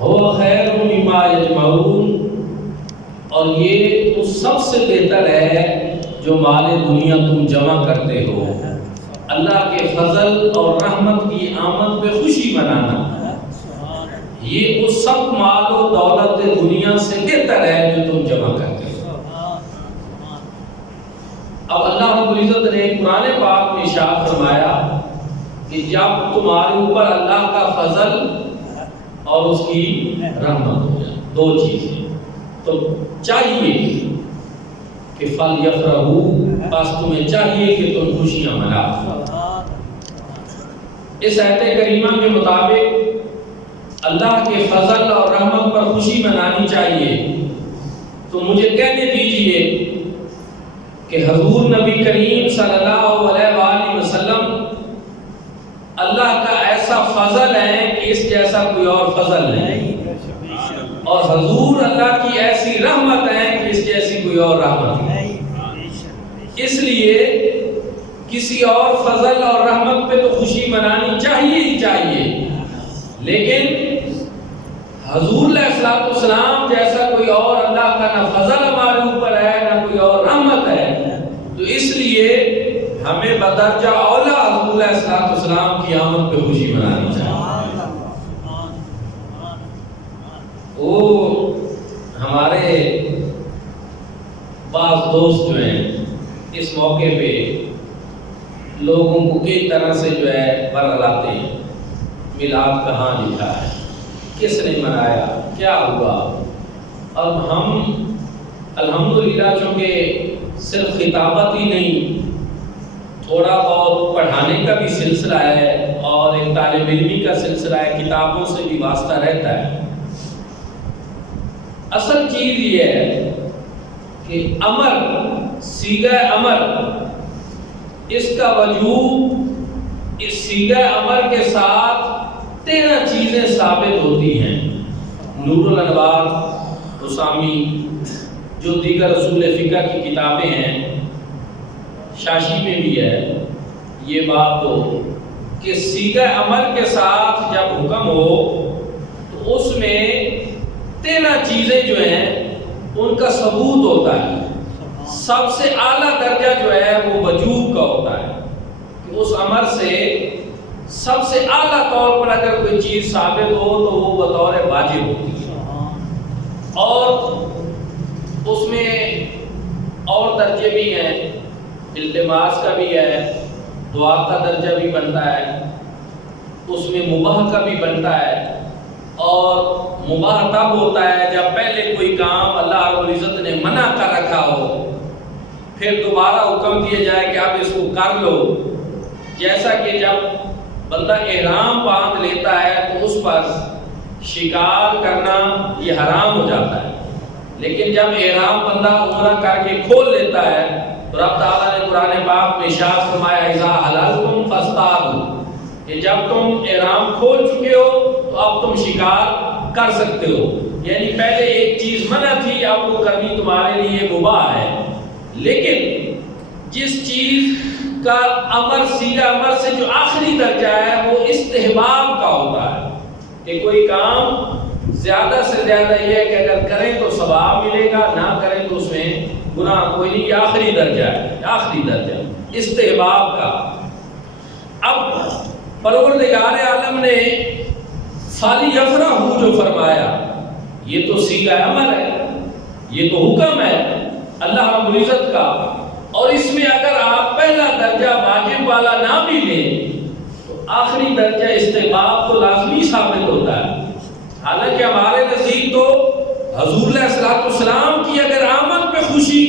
هو خیر مما یجمعون، اور یہ اس سب سے بہتر ہے جو مال دنیا تم جمع کرتے ہو۔ اللہ کے فضل اور رحمت کی آمد پہ خوشی منانا، یہ اس سب مال و دولت دنیا سے بہتر ہے جو تم جمع کرتے ہو۔ اب اللہ رب العزت نے قرآن پاک میں ارشاد فرمایا کہ جب تمہارے اوپر اللہ کا فضل اور اس کی رحمت ہو جائے، دو چیزیں، تو چاہیے کہ فَلْيَفْرَحُوا، بس تمہیں چاہیے کہ تم خوشیاں مناؤ۔ اس آیت کریمہ کے مطابق اللہ کے فضل اور رحمت پر خوشی منانی چاہیے، تو مجھے کہنے دیجئے کہ حضور نبی کریم صلی اللہ علیہ وآلہ وسلم اللہ کا ایسا فضل ہے کہ اس جیسا کوئی اور فضل نہیں، اور حضور اللہ کی ایسی رحمت ہے کہ اس جیسی کوئی اور رحمت نہیں۔ اس لیے کسی اور فضل اور رحمت پہ تو خوشی منانی چاہیے ہی چاہیے، لیکن حضور علیہ السلام جیسا کوئی اور اللہ کا نہ فضل ہمارے اوپر ہے نہ کوئی اور رحمت ہے، تو اس لیے ہمیں بدرجہ اولا حضور علیہ السلام کی آمد پہ خوشی منانی چاہیے۔ وہ ہمارے بعض دوست جو ہیں اس موقع پہ لوگوں کو کئی طرح سے جو ہے برگلاتے ہیں، میلاد کہاں لکھا ہے، کس نے منایا، کیا ہوا۔ اب ہم الحمدللہ چونکہ صرف خطابت ہی نہیں، تھوڑا بہت پڑھانے کا بھی سلسلہ ہے اور ایک طالب علمی کا سلسلہ ہے، کتابوں سے بھی واسطہ رہتا ہے۔ اصل چیز یہ ہے کہ امر، صیغہ امر، اس کا وجوب اس صیغہ امر کے ساتھ 13 چیزیں ثابت ہوتی ہیں۔ نور الانوار رسامی جو دیگر اصول فقہ کی کتابیں ہیں، شاشی میں بھی ہے یہ بات، تو کہ صیغہ امر کے ساتھ جب حکم ہو تو اس میں 13 چیزیں جو ہیں ان کا ثبوت ہوتا ہے۔ سب سے اعلیٰ درجہ جو ہے وہ وجوب کا ہوتا ہے کہ اس امر سے سب سے اعلیٰ طور پر اگر کوئی چیز ثابت ہو تو وہ بطور واجب ہوتی ہے، اور اس میں اور درجے بھی ہیں، التماس کا بھی ہے، دعا کا درجہ بھی بنتا ہے، اس میں مباح کا بھی بنتا ہے، اور مباح تب ہوتا ہے جب پہلے کوئی کام اللہ رب العزت نے منع کر رکھا ہو، پھر دوبارہ حکم دیا جائے کہ آپ اس کو کر لو۔ جیسا کہ جب بندہ احرام باندھ لیتا ہے تو اس پر شکار کرنا یہ حرام ہو جاتا ہے، لیکن جب احرام بندہ عمرہ کر کے کھول لیتا ہے تو رب تعالیٰ نے قرآن پاک میں ارشاد فرمایا اذا حللتم فاصطادوا، کہ جب تم احرام کھول چکے ہو تو اب تم شکار کر سکتے ہو۔ یعنی پہلے ایک چیز منع تھی، اب وہ کرنی تمہارے لیے مباح ہے۔ لیکن جس چیز کا امر، صیغہ امر سے جو آخری درجہ ہے وہ استحباب کا ہوتا ہے کہ کوئی کام زیادہ سے زیادہ یہ ہے کہ اگر کریں تو ثواب ملے گا، نہ کریں تو اس میں گناہ کوئی نہیں، یہ آخری درجہ ہے، آخری درجہ استحباب کا۔ اب پروردگار عالم نے فَلْيَفْرَحُوا جو فرمایا، یہ تو صیغہ امر ہے، یہ تو حکم ہے اللہ رب العزت کا، اور اس میں اگر آپ پہلا درجہ واجب والا نہ بھی لیں تو آخری درجہ استحباب تو لازمی ثابت ہوتا ہے۔ حالانکہ ہمارے نزدیک تو حضور علیہ السلام کی اگر آمد پہ خوشی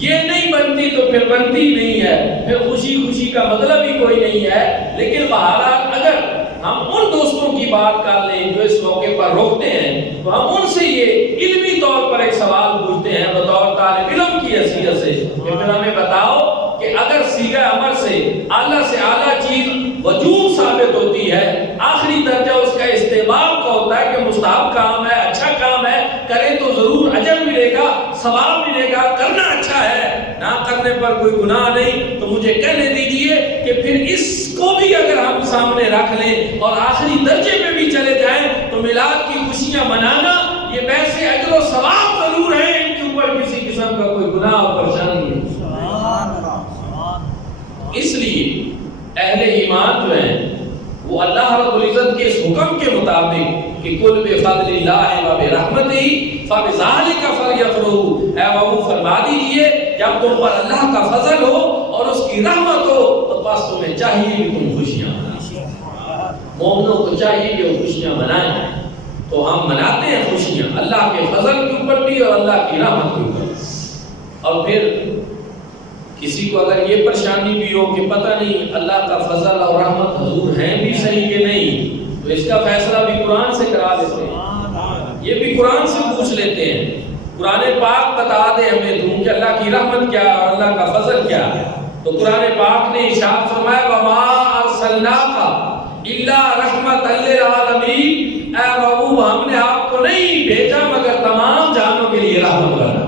یہ نہیں بنتی تو پھر بنتی نہیں ہے، پھر خوشی خوشی کا مطلب ہی کوئی نہیں ہے۔ لیکن بہرحال اگر ہم ان دوستوں کی بات کر لیں جو اس موقع پر روکتے ہیں تو ہم ان سے یہ علمی طور پر ایک سوال پوچھتے ہیں بطور طالب علم کی حیثیت سے کہ پھر ہمیں بتاؤ کہ اگر صیغہ امر سے اعلیٰ چیز وجوب ثابت ہوتی ہے، آخری درجہ اس کا استحباب کا ہوتا ہے کہ مستحب کام ہے، اچھا کام ہے، کریں تو ضرور اجر ملے ملے گا، ثواب ملے گا، کرنا اچھا ہے، نہ کرنے پر کوئی گناہ نہیں۔ تو مجھے کہنے دیجئے کہ پھر اس کو بھی اگر ہم سامنے رکھ لیں اور آخری درجے پہ بھی چلے جائیں تو میلاد کی خوشیاں منانا یہ ویسے اجر و ثواب ضرور ہے، ان کے اوپر کسی قسم کا کوئی گناہ اور پریشانی نہیں۔ اس لیے اہل ایمان جو ہیں وہ اللہ رب العزت کے اس حکم کے مطابق کہ کل بفضل اللہ و برحمتہ فبذلک فلیفرحوا، اے بابو فرما دیجئے جب تم پر اللہ کا فضل ہو اور اس کی رحمت ہو تو بس تمہیں چاہیے کہ تم خوشیاں منائیں، مومنوں کو چاہیے کہ وہ خوشیاں منائیں۔ تو ہم مناتے ہیں خوشیاں اللہ کے فضل کے اوپر بھی اور اللہ کی رحمت کے اوپر۔ اور پھر کسی کو اگر یہ پریشانی بھی ہو کہ پتہ نہیں اللہ کا فضل اور رحمت حضور ہیں بھی صحیح کہ نہیں، تو اس کا فیصلہ بھی قرآن سے کرا دیتے ہیں، یہ بھی قرآن سے پوچھ لیتے ہیں۔ قرآن پاک بتا دے ہمیں تم کہ اللہ کی رحمت کیا اور اللہ کا فضل کیا ہے۔ تو قرآن پاک نے ارشاد فرمایا وَمَا أَرْسَلْنَاكَ إِلَّا رَحْمَةً لِّلْعَالَمِينَ، اے بابو ہم نے آپ کو نہیں بھیجا مگر تمام جانوں کے لیے رحمت کرنا۔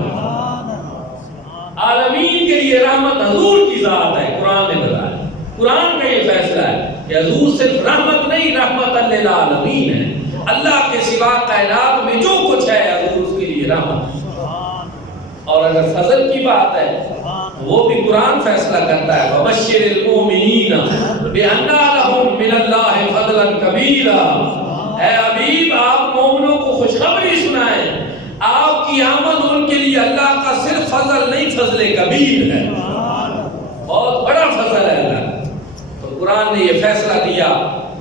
عالمین کے لیے رحمت حضور کی ذات ہے، قرآن نے بتایا، قرآن کا یہ فیصلہ ہے کہ حضور صرف رحمت نہیں رحمت للعالمین ہے، اللہ کے سوا کائنات میں جو کچھ ہے حضور اس کے لیے رحمت۔ اور اگر فضل کی بات ہے وہ بھی قرآن فیصلہ کرتا ہے وَبَشِّرِ الْمُؤْمِنِينَ بِأَنَّ لَهُم مِّنَ اللَّهِ فَضْلًا كَبِيرًا، اے حبیب آپ مومنوں کو خوشخبری سنائیں، آپ کی آمد ان کے لیے اللہ کا صرف فضل نہیں فضل کبیر ہے، بہت بڑا فضل ہے اللہ۔ تو قرآن نے یہ فیصلہ دیا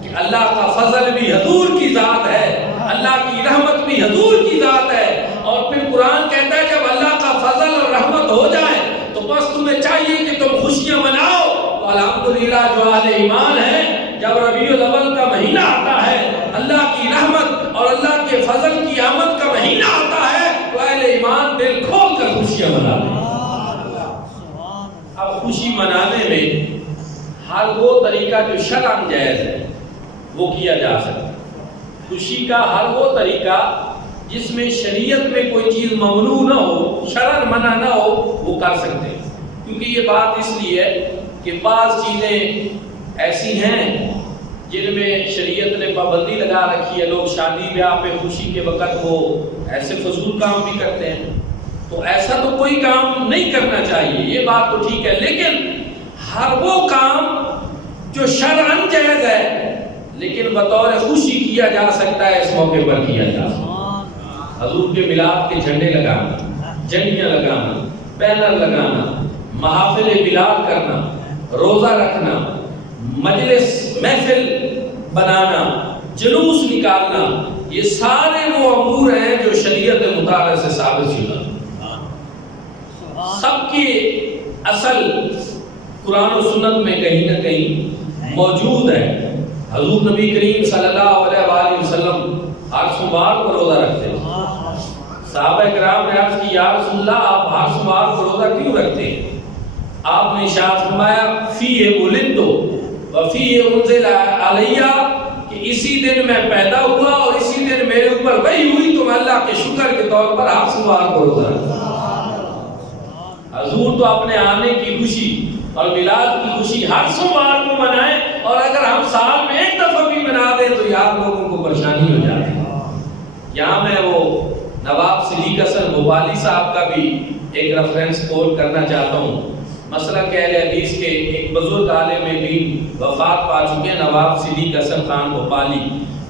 کہ اللہ کا فضل بھی حضور کی ذات ہے، اللہ کی رحمت بھی حضور کی ذات ہے۔ اور پھر قرآن کہتا ہے جب اللہ کا فضل اور رحمت ہو جائے تو بس تمہیں چاہیے کہ تم خوشیاں مناؤ۔ تو الحمدللہ جو اہل ایمان ہے جب ربیع الاول کا مہینہ آتا ہے، اللہ کی رحمت اور اللہ کے فضل کی آمد کا مہینہ آتا ہے تو اہل ایمان دل کھول کر خوشیاں مناتے ہیں۔ اب خوشی منانے میں ہر وہ طریقہ جو شرعاً جائز ہے وہ کیا جا سکتا ہے۔ خوشی کا ہر وہ طریقہ جس میں شریعت میں کوئی چیز ممنوع نہ ہو، شرعاً منع نہ ہو، وہ کر سکتے ہیں۔ کیونکہ یہ بات اس لیے ہے کہ بعض چیزیں ایسی ہیں جن میں شریعت نے پابندی لگا رکھی ہے، لوگ شادی بیاہ پہ خوشی کے وقت وہ ایسے فضول کام بھی کرتے ہیں، تو ایسا تو کوئی کام نہیں کرنا چاہیے، یہ بات تو ٹھیک ہے، لیکن ہر وہ کام جو شرعاً جائز ہے لیکن بطور خوشی کیا جا سکتا ہے، اس موقع پر کیا جا سکتا ہے۔ حضور کے میلاد کے جھنڈے لگانا، جنگیاں لگانا، بینر لگانا، محافل میلاد کرنا، روزہ رکھنا، مجلس محفل بنانا، جلوس نکالنا، یہ سارے وہ امور ہیں جو شریعت مطالعہ سے ثابت شدہ، سب کی اصل قرآن و سنت میں کہیں نہ کہیں موجود ہے۔ حضور نبی کریم صلی اللہ علیہ وآلہ وسلم ہر سوموار کو روزہ رکھتے ہیں۔ صحابہ کرام نے عرض کی یا رسول اللہ آپ ہر سوموار کو روزہ کیوں رکھتے ہیں؟ آپ نے ارشاد فرمایا فیہ ولدت وفیہ انزل علیہ، کہ اسی دن میں پیدا ہوا اور اسی دن میرے اوپر وحی ہوئی تو میں اللہ کے شکر کے طور پر ہر سوموار کو روزہ رکھتا ہوں۔ حضور تو اپنے آنے کی خوشی اور میلاد کی خوشی ہر سوموار کو منائیں، اور اگر ہم سال میں ایک دفعہ بھی منا دیں تو یار لوگوں کو پریشانی ہو جاتی ہے۔ یہاں میں وہ نواب صدیق حسن بھوپالی صاحب کا بھی ایک ریفرنس کوٹ کرنا چاہتا ہوں۔ مسئلہ اہل حدیث کے ایک بزرگ عالم دین وفات پا چکے ہیں نواب صدیق حسن خان بھوپالی،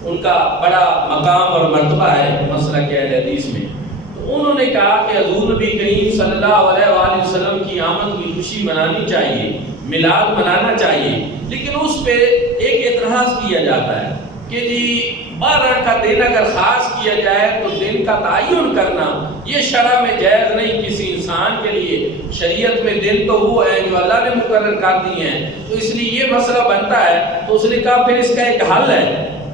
ان کا بڑا مقام اور مرتبہ ہے مسئلہ اہل حدیث میں۔ تو انہوں نے کہا کہ حضور نبی کریم صلی اللہ علیہ وآلہ وسلم کی آمد کی خوشی منانی چاہیے، میلاد منانا چاہیے، لیکن اس پہ ایک اعتراض کیا جاتا ہے کہ جی 12 کا دن اگر خاص کیا جائے تو دن کا تعین کرنا یہ شرع میں جائز نہیں کسی انسان کے لیے، شریعت میں دن تو وہ ہے جو اللہ نے مقرر کر دی ہیں، تو اس لیے یہ مسئلہ بنتا ہے۔ تو اس نے کہا پھر اس کا ایک حل ہے،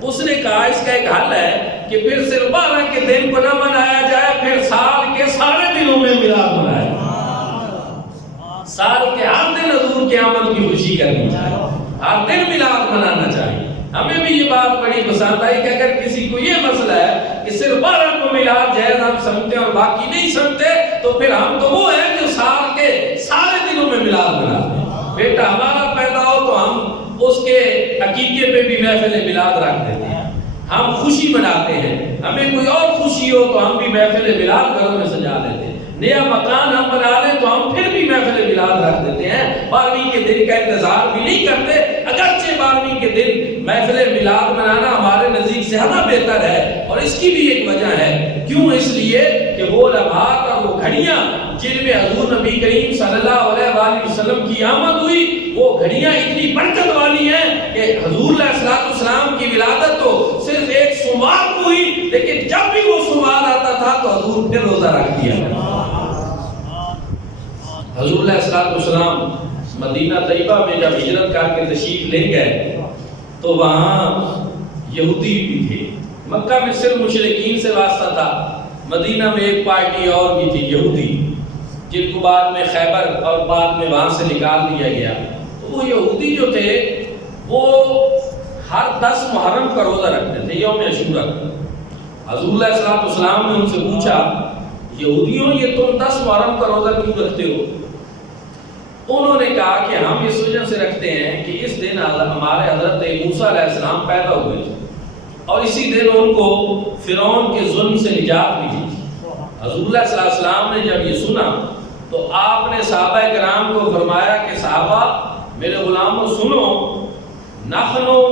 اس نے کہا اس کا ایک حل ہے کہ پھر صرف 12 کے دن کو نہ منایا جائے، پھر سال کے سارے دنوں میں میلاد منایا جائے، سال کے ہر دن حضور کی آمد کی خوشی کرنی چاہیے، ہر دن میلاد منانا چاہیے۔ ہمیں بھی یہ بات بڑی پسند آئی کہ اگر کسی کو یہ مسئلہ ہے کہ صرف 12 کو میلاد جائز ہم سمجھتے ہیں اور باقی نہیں سمجھتے تو پھر ہم تو وہ ہیں جو سال کے سارے دنوں میں میلاد مناتے ہیں. بیٹا ہمارا پیدا ہو تو ہم اس کے عقیقے پہ بھی محفل میلاد رکھ دیتے ہیں, ہم خوشی مناتے ہیں. ہمیں کوئی اور خوشی ہو تو ہم بھی محفل میلاد گھروں میں سجا دیتے ہیں. نیا مکان ہم بنا لیں تو ہم پھر بھی محفل میلاد رکھ دیتے ہیں. 12ویں کے دن کا انتظار بھی نہیں کرتے, اگرچہ 12ویں کے دن محفل میلاد منانا ہمارے نزدیک زیادہ بہتر ہے. اور اس کی بھی ایک وجہ ہے, کیوں؟ اس لیے کہ وہ لمحات اور وہ گھڑیاں جن میں حضور نبی کریم صلی اللہ علیہ وآلہ وسلم کی آمد ہوئی, وہ گھڑیاں اتنی برکت والی ہیں کہ حضور علیہ السلام کی ولادت تو صرف ایک سوموار کو ہوئی, لیکن جب بھی وہ سوموار آتا تھا تو حضور پھر روزہ رکھ دیا. حضور علیہ السلام مدینہ طیبہ میں جب ہجرت کر کے تشریف لے گئے تو وہاں یہودی بھی تھے. مکہ میں صرف مشرکین سے واسطہ تھا, مدینہ میں ایک پارٹی اور بھی تھی یہودی, جن کو بعد میں خیبر اور بعد میں وہاں سے نکال دیا گیا. تو وہ یہودی جو تھے وہ ہر 10 محرم کا روزہ رکھتے تھے, یوم عاشورہ. حضور علیہ السلام نے ان سے پوچھا, یہودیوں یہ تم 10 محرم کا روزہ کیوں رکھتے ہو؟ انہوں نے کہا کہ ہم اس وجہ سے رکھتے ہیں کہ اس دن ہمارے حضرت موسیٰ علیہ السلام پیدا ہوئے تھے اور اسی دن ان کو فرعون کے ظلم سے نجات ملی تھی. حضور علیہ السلام نے جب یہ سنا تو آپ نے صحابہ کرام کو فرمایا کہ صحابہ میرے غلاموں سنو, نحنو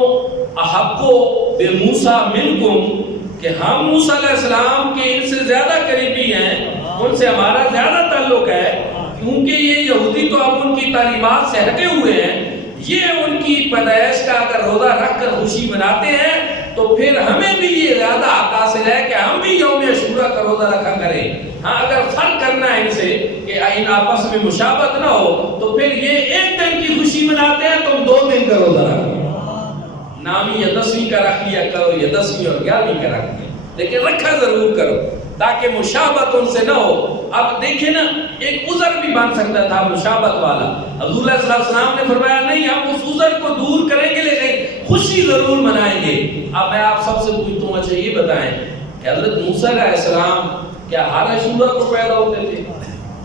احقو بموسیٰ منکم, کہ ہم موسیٰ علیہ السلام کے ان سے زیادہ قریبی ہیں, ان سے ہمارا زیادہ تعلق ہے, کیونکہ یہ یہودی تو اب ان کی تعلیمات سے ہٹے ہوئے ہیں. یہ ان کی پیدائش کا اگر روزہ رکھ کر خوشی مناتے ہیں تو پھر ہمیں بھی یہ زیادہ حق حاصل ہے کہ ہم بھی یوم عاشورہ کا روزہ رکھا کریں. ہاں اگر فرق کرنا ہے ان سے کہ ان آپس میں مشابہت نہ ہو تو پھر یہ ایک دن کی خوشی مناتے ہیں, تم 2 دن کا روزہ رکھو. نامی یا 10ویں کا رکھ لیا کرو یا 10ویں اور 11ویں کا رکھ لیا, لیکن رکھا ضرور کرو تاکہ مشابہت ان سے نہ ہو. اب دیکھیں نا, ایک عذر بھی بن سکتا تھا مشابہت والا. حضور علیہ السلام نے فرمایا نہیں, ہم اس عذر کو دور کریں گے لیکن خوشی ضرور منائیں گے. اب میں آپ سب سے پوچھتا ہوں, اچھا یہ بتائیں کہ حضرت موسیٰ علیہ السلام کیا ہر عاشورہ کو پیدا ہوتے تھے؟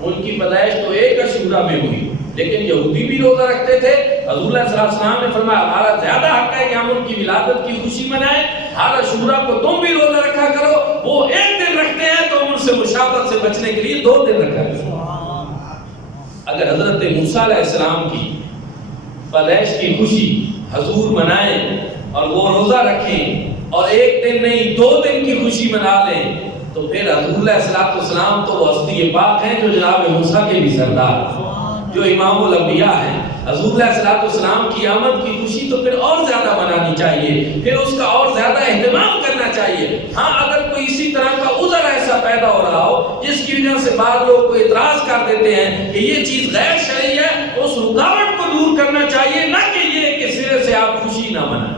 ان کی پیدائش تو ایک عاشورہ میں ہوئی, لیکن یہودی بھی روزہ رکھتے تھے. حضور علیہ السلام نے فرمایا ہمارا زیادہ حق ہے کہ ہم ان کی ولادت کی خوشی منائیں, ہر عاشورہ کو تم بھی روزہ رکھا کرو. وہ ایک دن رکھتے ہیں تو ان سے مشابہت سے بچنے کے لیے 2 دن رکھا کرو. اگر حضرت موسیٰ علیہ السلام کی پیدائش کی خوشی حضور منائیں اور وہ روزہ رکھیں اور ایک دن نہیں 2 دن کی خوشی منا لیں تو پھر حضور علیہ السلام تو وہ ہستی پاک ہیں جو جناب موسیٰ کے بھی سردار, جو امام الانبیاء ہیں. حضور علیہ السلام کی آمد کی خوشی تو پھر اور زیادہ منانی چاہیے, پھر اس کا اور زیادہ اہتمام کرنا چاہیے. ہاں اگر کوئی اسی طرح کا عذر ایسا پیدا ہو رہا ہو جس کی وجہ سے بعض لوگ کو اعتراض کر دیتے ہیں کہ یہ چیز غیر شرعی ہے, اس رکاوٹ کو دور کرنا چاہیے, نہ کہ یہ کہ سرے سے آپ خوشی نہ منائیں.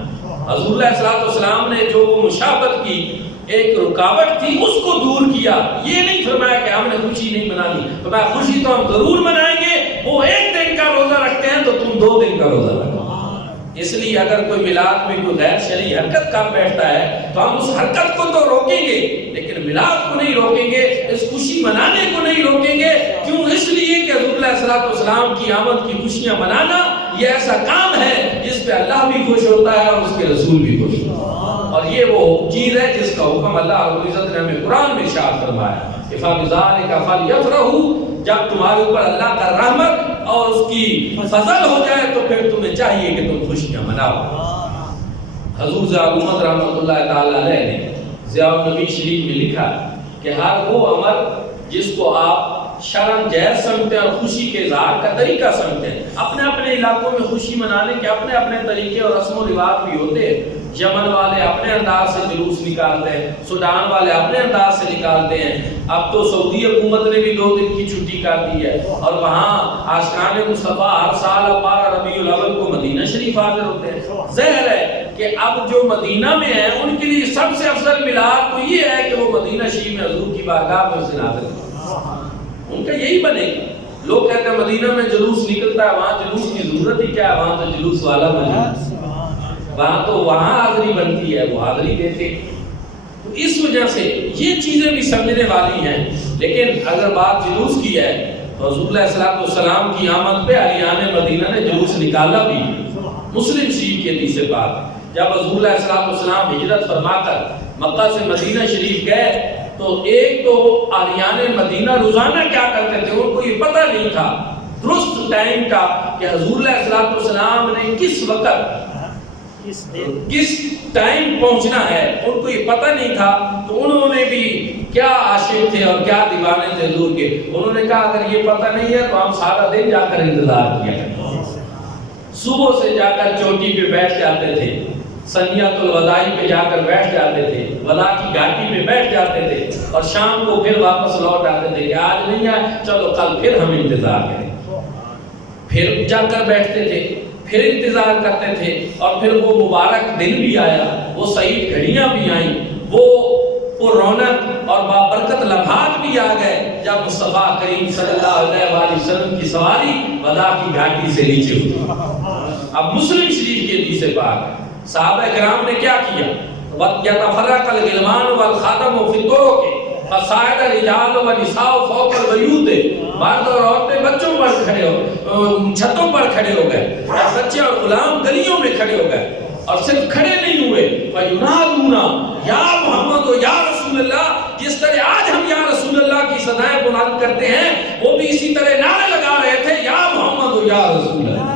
حضور علیہ السلام نے جو مشابہت کی ایک رکاوٹ تھی اس کو دور کیا. یہ نہیں فرمایا کہ ہم نے خوشی نہیں منانی, فرمایا خوشی تو ہم ضرور منائیں گے. وہ ایک دن کا روزہ رکھتے ہیں تو تم 2 دن کا روزہ رکھو. اس لیے اگر کوئی میلاد میں کوئی غیر شرعی حرکت کر بیٹھتا ہے تو ہم اس حرکت کو تو روکیں گے لیکن میلاد کو نہیں روکیں گے, اس خوشی منانے کو نہیں روکیں گے. کیوں؟ اس لیے کہ حضور علیہ السلام کی آمد کی خوشیاں منانا یہ ایسا کام ہے جس پہ اللہ بھی خوش ہوتا ہے اور اس کے رسول بھی خوش ہوتا ہے. اور یہ وہ چیز ہے جس کا حکم اللہ رب العزت نے ہمیں قرآن میں ارشاد فرمایا, فَبِذَلِكَ فَلْيَفْرَحُوا, جب تمہارے اوپر اللہ کا رحمت اور اس کی فضل ہو جائے تو پھر تمہیں چاہیے کہ تم خوشیاں مناؤ. حضور ضیاء رحمۃ اللہ تعالی علیہ نے ضیاء النبی شریف میں لکھا کہ ہر وہ عمل جس کو آپ شرم جائز سمجھتے ہیں اور خوشی کے اظہار کا طریقہ سمجھتے ہیں. اپنے اپنے علاقوں میں خوشی منانے کے اپنے اپنے طریقے اور رسم و رواج بھی ہوتے ہیں. یمن والے اپنے انداز سے جلوس نکالتے ہیں, سوڈان والے اپنے انداز سے نکالتے ہیں. اب تو سعودی حکومت نے بھی 2 دن کی چھٹی کر دی ہے اور وہاں عاشقان مصطفیٰ ہر سال 12 ربیع الاول کو مدینہ شریف حاضر ہوتے ہیں. ظاہر ہے کہ اب جو مدینہ میں ہیں ان کے لیے سب سے افضل میلاد تو یہ ہے کہ وہ مدینہ شریف میں حضور کی بارگاہ میں اسے حاضر کریں. ان کا یہی بنے گا. لوگ کہتے ہیں مدینہ میں جلوس نکلتا ہے, وہاں جلوس کی ضرورت ہی کیا ہے, وہاں تو جلوس والا موجود, وہاں تو وہاں حاضری بنتی ہے, وہ حاضری دیتے. تو اس وجہ سے یہ چیزیں بھی سمجھنے والی ہیں. لیکن اگر بات جلوس کی ہے تو حضور علیہ السلام کی آمد پہ اہلِ مدینہ نے جلوس نکالا بھی. مسلم شریف کے حدیث پاک جب حضور علیہ السلام ہجرت فرما کر مکہ سے مدینہ شریف گئے تو ایک تو اہلِ مدینہ روزانہ کیا کرتے تھے، ان کو یہ پتہ نہیں تھا درست ٹائم کا کہ حضور علیہ السلام نے کس وقت کس ٹائم پہنچنا ہے، ان کو یہ پتہ نہیں تھا. تو انہوں نے بھی کیا عاشق تھے اور کیا دیوانے تھے حضور کے، انہوں نے کہا اگر یہ پتہ نہیں ہے تو ہم سارا دن جا کر انتظار کیا کریں. صبح سے جا کر چوٹی پہ بیٹھ جاتے تھے، سنیت الوداعی پہ جا کر بیٹھ جاتے تھے، ودا کی گھاٹی پہ بیٹھ جاتے تھے اور شام کو پھر واپس لوٹ آتے تھے کہ آج نہیں آئے چلو کل پھر ہم انتظار کریں. پھر جا کر بیٹھتے تھے، پھر انتظار کرتے تھے اور پھر وہ مبارک دن بھی آیا، وہ سعید گھڑیاں بھی آئیں، وہ رونق اور بابرکت لمحات بھی آ گئے جب مصطفیٰ کریم صلی اللہ علیہ وآلہ وسلم کی سواری ودا کی گھاٹی سے نیچے ہوئی. اب مسلم شریف کے حدیث پاک صحابہ کرام نے کیا کیا، یتفرق الغلمان والخادم فی الطرق فصاعد الرجال والنساء فوق البیوت. مرد اور عورتیں بچوں پر کھڑے ہو، چھتوں پر کھڑے ہو گئے، بچے اور غلام گلیوں میں کھڑے ہو گئے اور صرف کھڑے نہیں ہوئے. فَيُنَادُونَ یا محمد و یا رسول اللہ، جس طرح آج ہم یا رسول اللہ کی صدائیں بلند کرتے ہیں وہ بھی اسی طرح نعرے لگا رہے تھے یا محمد و یا رسول اللہ.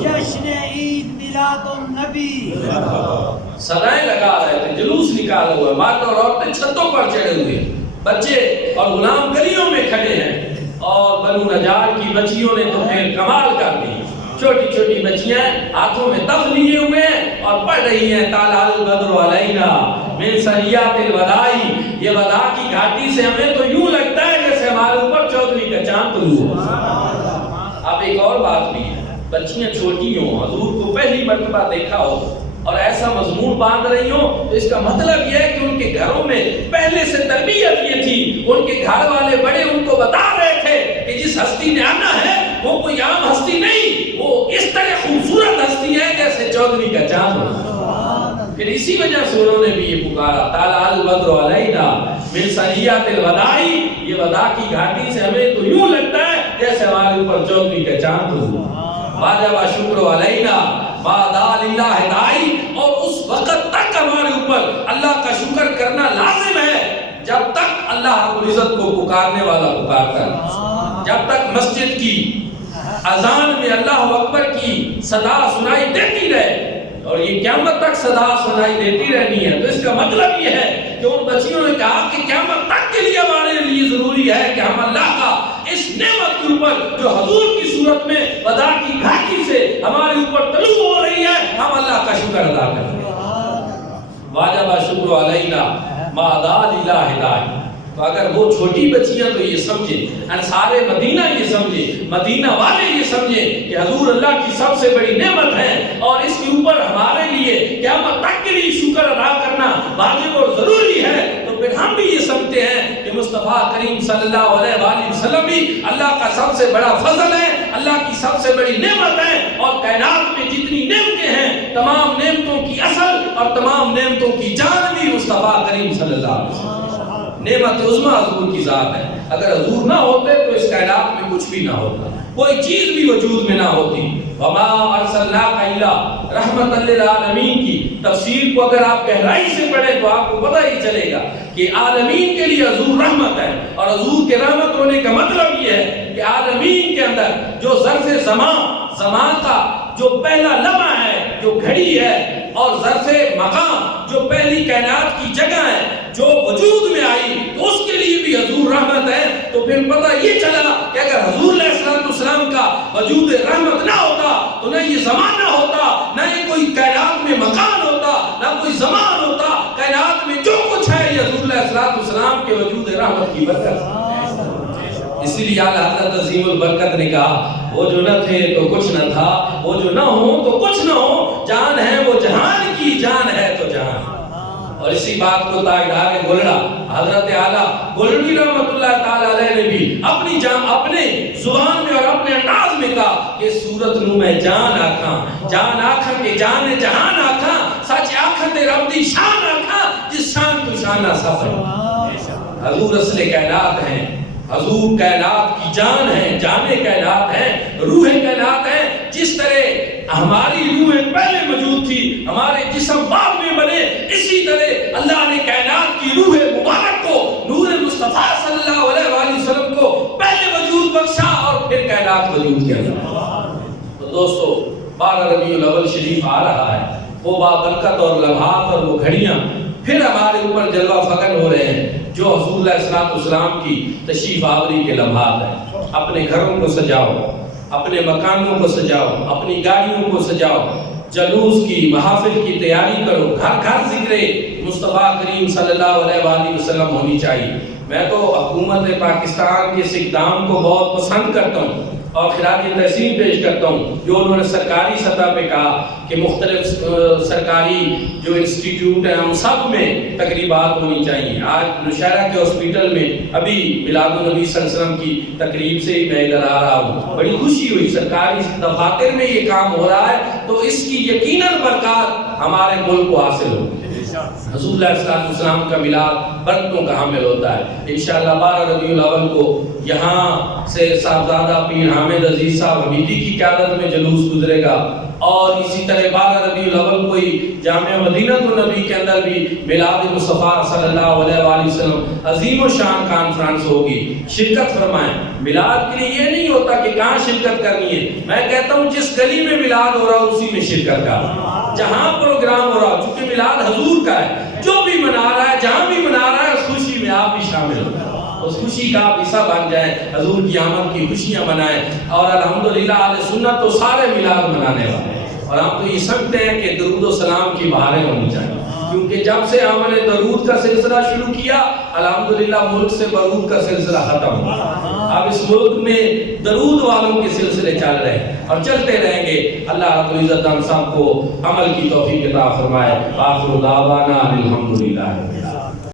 جشن عید میلاد النبی صدائیں لگا رہے تھے، جلوس نکالے ہوئے، مرد اور عورتیں چھتوں پر چڑھے ہوئے، بچے اور غلام گلیوں میں کھڑے ہیں. اور بنو نجار کی بچیوں نے تو پھر کمال کر دی، چھوٹی چھوٹی بچیاں ہاتھوں میں تف لیے ہوئے ہیں اور پڑھ رہی ہیں طلع البدر علینا من ثنیات الوداع. یہ ودا کی گھاٹی سے ہمیں تو یوں لگتا ہے جیسے ہمارے اوپر چودھری کا چاند طلوع ہوا. اب ایک اور بات بھی ہے، بچیاں چھوٹی ہوں، حضور کو پہلی مرتبہ دیکھا ہو اور ایسا مضمون باندھ رہی ہوں تو اس کا مطلب یہ ہے کہ ان کے گھروں میں پہلے سے تربیت یہ تھی، ان کے گھر والے بڑے ان کو بتا رہے تھے کہ جس ہستی نے آنا ہے وہ کوئی عام ہستی نہیں، وہ اس طرح خوبصورت ہستی ہے جیسے چودھری کا چاند ہو. پھر اسی وجہ سے انہوں نے بھی یہ پکارا طلع البدر علینا من ثنیات الوداع. یہ ودا کی گھاٹی سے ہمیں تو یوں لگتا ہے جیسے ہمارے اوپر چودھری کا چاند ہو. واجب شکر علینا وعدا للہ داعی. اور اس وقت تک ہمارے اوپر اللہ کا شکر کرنا لازم ہے جب تک اللہ رب العزت کو پکارنے والا پکارتا ہے، جب تک مسجد کی اذان میں اللہ اکبر کی صدا سنائی دیتی رہے. اور یہ قیامت تک صدا سنائی دیتی رہنی ہے. تو اس کا مطلب یہ ہے کہ ان بچیوں نے کہا کہ قیامت تک کے لیے ہمارے لیے ضروری ہے کہ ہم اللہ کا اس نعمت کے اوپر جو حضور کی صورت میں ودا کی گھاٹی سے ہمارے اوپر طلوع ہو رہی ہے، ہم اللہ کا شکر ادا کریں. واجب شکر علینا ما دا للہ داعی. تو اگر وہ چھوٹی بچیاں تو یہ سمجھیں، انصار مدینہ یہ سمجھیں، مدینہ والے یہ سمجھیں کہ حضور اللہ کی سب سے بڑی نعمت ہے اور اس کے اوپر ہمارے لیے قیامت تک کے لیے شکر ادا کرنا واجب اور ضروری ہے. تو پھر ہم بھی یہ سمجھتے ہیں کہ مصطفیٰ کریم صلی اللہ علیہ وآلہ وسلم بھی اللہ کا سب سے بڑا فضل ہے، اللہ کی سب سے بڑی نعمت ہے. اور کائنات میں جتنی نعمتیں ہیں تمام نعمتوں کی اصل اور تمام نعمتوں کی جان بھی مصطفیٰ کریم صلی اللہ علیہ وسلم. نعمت عظمیٰ حضور کی ذات ہے. اگر حضور نہ ہوتے تو اس کائنات میں کچھ بھی نہ ہوتا، کوئی چیز بھی وجود میں نہ ہوتی. وما ارسلناک الا رحمۃ للعالمین کی تفسیر کو اگر آپ گہرائی سے پڑھیں تو آپ کو پتہ ہی چلے گا کہ عالمین کے لیے حضور رحمت ہے. اور حضور کے رحمت ہونے کا مطلب یہ ہے کہ عالمین کے اندر جو ظرف زمان کا جو پہلا لمحہ ہے، جو گھڑی ہے، اور ظرف مقام جو پہلی کائنات کی جگہ ہے جو وجود میں آئی، تو اس کے لیے بھی حضور رحمت ہے. تو پھر پتہ یہ چلا کہ اگر حضور علیہ السلام کا وجود رحمت نہ ہوتا تو نہ یہ زمانہ ہوتا، نہ یہ کوئی کائنات میں مکان ہوتا، نہ کوئی زمان ہوتا. کائنات میں جو کچھ ہے یہ حضور علیہ السلام کے وجود رحمت کی برکت. اسی لیے اعلیٰ حضرت عظیم البرکت نے کہا وہ جو نہ تھے تو کچھ نہ تھا، وہ جو نہ ہو تو کچھ نہ ہو، جان ہے وہ جہان کی، جان ہے تو جہان. اور اسی بات کو تاجدار گولڑا حضرت اعلیٰ گولوی رحمۃ اللہ تعالی علیہ نے بھی اپنی اپنے زبان میں اور اپنے انداز میں کہا کہ سورت نو میں جان آکھاں کہ جان جہان آکھاں سچ آکھاں تے رب دی شان آکھاں جس شان تو شانہ سفر۔ حضور اصل کائنات ہیں، حضور کائنات کی جان ہے، جان کائنات ہے، روح کائنات ہے۔ جس طرح ہماری روح پہلے موجود تھی، ہمارے جسم بعد میں بنے، اسی طرح اللہ نے کائنات کی روح مبارک کو، نور مصطفیٰ صلی اللہ علیہ وآلہ وسلم کو پہلے وجود بخشا اور پھر کائنات وجود کیا۔ تو دوستو 12 ربیع الاول شریف آ رہا ہے، وہ بابرکت اور لمحات اور وہ گھڑیاں پھر ہمارے اوپر جلوہ فکن ہو رہے ہیں جو حضور علیہ السلام کی تشریف آوری کے لمحات ہیں۔ اپنے گھروں کو سجاؤ، اپنے مکانوں کو سجاؤ، اپنی گاڑیوں کو سجاؤ، جلوس کی محافل کی تیاری کرو، گھر گھر ذکر مصطفیٰ کریم صلی اللہ علیہ وآلہ وسلم ہونی چاہیے۔ میں تو حکومت پاکستان کے اس اقدام کو بہت پسند کرتا ہوں اور خراج تحسین پیش کرتا ہوں جو انہوں نے سرکاری سطح پہ کہا کہ مختلف سرکاری جو انسٹیٹیوٹ ہیں ان سب میں تقریبات ہونی چاہیے۔ آج نوشہرہ کے ہاسپٹل میں ابھی میلاد النبی صلی اللہ علیہ وسلم کی تقریب سے ہی میں ادھر آ رہا ہوں، بڑی خوشی ہوئی، سرکاری دفاتر میں یہ کام ہو رہا ہے تو اس کی یقیناً برکات ہمارے ملک کو حاصل ہوگی۔ حضور علیہ السلام کا میلاد برکتوں کا حامل ہوتا ہے۔ انشاءاللہ 12 ربیع الاول کو یہاں سے صاحبزادہ پیر حامد عزیز صاحب حمیدی کی قیادت میں جلوس گزرے گا اور اسی طرح 12 ربیع الاول کو ہی جامعہ مدینۃ النبی کے اندر بھی میلاد مصطفیٰ صلی اللہ علیہ وآلہ وسلم عظیم و شان کانفرنس ہوگی۔ شرکت فرمائیں۔ میلاد کے لیے یہ نہیں ہوتا کہ کہاں شرکت کرنی ہے، میں کہتا ہوں جس گلی میں میلاد ہو رہا ہے اسی میں شرکت کر، جہاں پروگرام ہو رہا ہے، چونکہ میلاد حضور کا ہے، جو بھی منا رہا ہے جہاں بھی منا رہا ہے اس خوشی میں آپ بھی شامل ہو، اس خوشی کا آپ حصہ بن جائیں، حضور کی آمد کی خوشیاں منائیں۔ اور الحمدللہ اہل سنت تو سارے میلاد منانے والے ہیں اور ہم تو یہ سمجھتے ہیں کہ درود و سلام کی بہاریں ہونی چاہیے، کیونکہ جب سے ہم نے درود کا سلسلہ شروع کیا الحمدللہ ملک سے برود کا سلسلہ ختم ہوا۔ اب اس ملک میں درود والوں کے سلسلے چل رہے ہیں اور چلتے رہیں گے۔ اللہ رب العزت ہم سب کو عمل کی توفیق عطا فرمائے۔ آخر دعوانا الحمدللہ۔